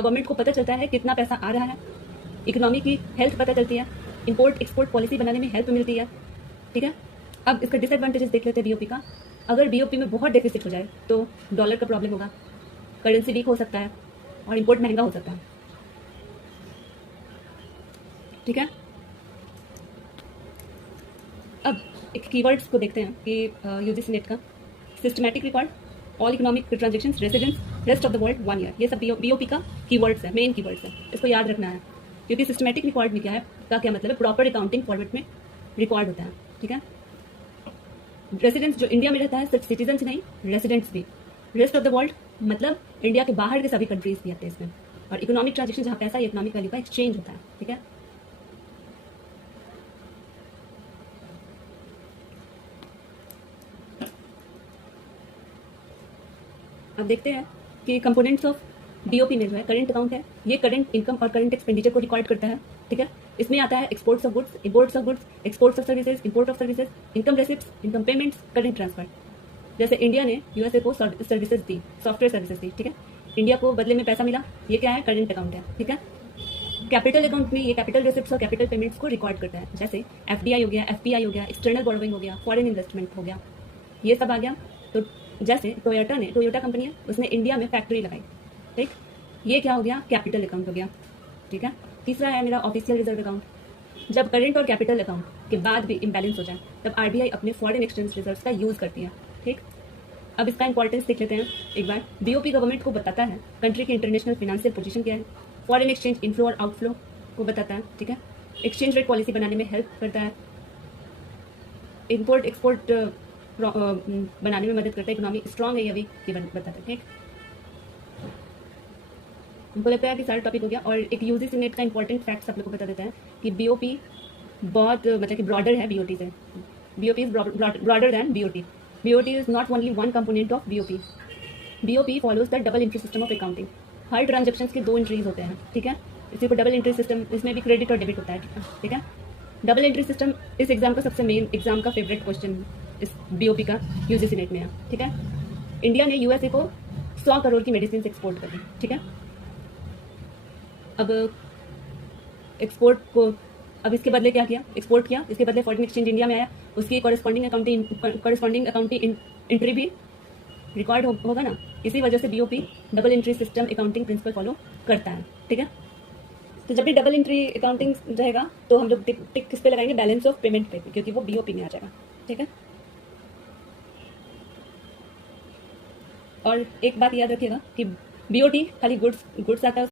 Government को पता चलता है कितना पैसा आ रहा है, इकोनॉमी की हेल्थ पता चलती है, इंपोर्ट एक्सपोर्ट पॉलिसी बनाने में हेल्प मिलती है। ठीक है, अब इसका डिसएडवांटेजेस देख लेते हैं बीओपी का। अगर बीओपी में बहुत डेफिसिट हो जाए तो डॉलर का प्रॉब्लम होगा, करेंसी वीक हो सकता है और इंपोर्ट महंगा हो सकता है। ठीक है, अब एक कीवर्ड्स को देखते हैं कि यूजीसी नेट का systematic record, all economic transactions, residence, rest of the world 1 year, ये सब बीओपी का कीवर्ड्स है, मेन कीवर्ड्स है, इसको याद रखना है। क्योंकि सिस्टमैटिक रिकॉर्ड में क्या है, का क्या मतलब है, प्रॉपर अकाउंटिंग फॉर्मेट में रिकॉर्ड होता है। ठीक है, रेसिडेंस जो इंडिया में रहता है सिर्फ सिटीजन्स नहीं, रेसिडेंट्स भी। रेस्ट ऑफ द वर्ल्ड मतलब इंडिया के बाहर के सभी कंट्रीज भी आते हैं इसमें। और इकोनॉमिक ट्रांजेक्शन जहाँ पैसा इकोनॉमिक वैल्यू का एक्सचेंज होता है। ठीक है, अब देखते हैं कि कंपोनेंट्स ऑफ बीओपी में जो है करंट अकाउंट है, ये करंट इनकम और करंट एक्सपेंडिचर को रिकॉर्ड करता है। ठीक है, इसमें आता है exports of goods, imports of goods, exports of services, import of services, income रेसिप्ट्स, income payments, current transfer. जैसे इंडिया ने यूएसए को सर्विसेज दी, सॉफ्टवेयर सर्विसेज दी। ठीक है, इंडिया को बदले में पैसा मिला, ये क्या है, करंट अकाउंट है। ठीक है, कैपिटल अकाउंट में ये कैपिटल रिसिप्ट्स और कैपिटल पेमेंट्स को रिकॉर्ड करता है। जैसे एफडीआई हो गया, एफपीआई हो गया, एक्सटर्नल बोरोइंग हो गया, फॉरेन इन्वेस्टमेंट हो गया, ये सब आ गया। तो जैसे टोयोटा कंपनी है, उसने इंडिया में फैक्ट्री लगाई। ठीक, ये क्या हो गया, कैपिटल अकाउंट हो गया। ठीक है, तीसरा है मेरा ऑफिशियल रिजर्व अकाउंट। जब करंट और कैपिटल अकाउंट के बाद भी इम्बैलेंस हो जाए तब आरबीआई अपने फॉरेन एक्सचेंज रिजर्व्स का यूज करती है। ठीक, अब इसका इंपॉर्टेंस देख लेते हैं एक बार। बीओपी गवर्नमेंट को बताता है कंट्री की इंटरनेशनल फाइनेंशियल पोजीशन क्या है, फॉरेन एक्सचेंज इनफ्लो और आउटफ्लो को बताता है। ठीक है, एक्सचेंज रेट पॉलिसी बनाने में हेल्प करता है, इंपोर्ट एक्सपोर्ट बनाने में मदद करता है, इकोनॉमी स्ट्रांग है ये भी ये बताता है। ठीक, हमको लगता है कि सारा टॉपिक हो गया। और एक यूजीसी नेट का इंपॉर्टेंट फैक्ट सब लोग को बता देता है कि बीओपी बहुत मतलब कि ब्रॉडर है बीओटी से। BOP is broader than BOT. BOT is not only one component of BOP. BOP follows the double entry system of accounting. हर ट्रांजेक्शन के 2 एंट्रीज होते हैं। ठीक है, इसी को डबल एंट्री सिस्टम, इसमें भी क्रेडिट और डेबिट होता है। ठीक है, डबल एंट्री सिस्टम इस एग्जाम का सबसे मेन एग्जाम का फेवरेट क्वेश्चन इस बीओपी का यूजीसी नेट में है। ठीक है, इंडिया ने यूएसए को 100 करोड़ की मेडिसिन एक्सपोर्ट कर दी। ठीक है, अब एक्सपोर्ट को, अब इसके बदले क्या किया, एक्सपोर्ट किया, इसके बदले फॉरेन एक्सचेंज इंडिया में आया, उसकी कॉरेस्पॉन्डिंग अकाउंटिंग एंट्री भी रिकॉर्ड होगा ना। इसी वजह से BOP double entry system accounting principle follow करता है। ठीक है, तो जब भी डबल एंट्री अकाउंटिंग रहेगा तो हम लोग टिक किस पे लगाएंगे, बैलेंस ऑफ पेमेंट पे, क्योंकि वो बीओपी में आ जाएगा। ठीक है, और एक बात याद रखिएगा कि बीओटी खाली गुड्स आता है।